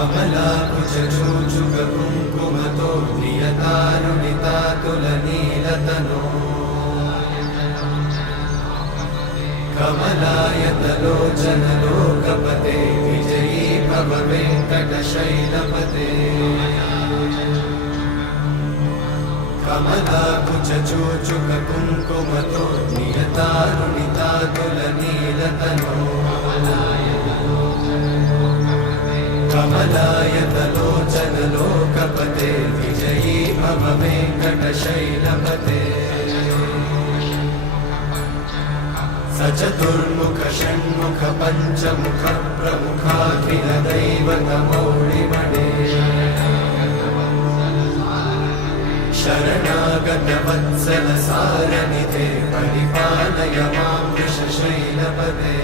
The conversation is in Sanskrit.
कमलाकुचूचुककुङ्कुमतो नियतारुणितातुलनीलतनो कमलायतलोचनलोकपते विजयी भव वेङ्कटशैलपते कमलाकुचूचुककुङ्कुमतो नियतारुणितातुलनीलतनो कमलायतलोचनलोकपते विजयी भव वेङ्कटशैलपते सचतुर्मुख षण्मुख पञ्चमुख प्रमुखाखिलदैवतमौळिमणे शरणागतवत्सलसारनिधे परिपालय मां वृषशैलपते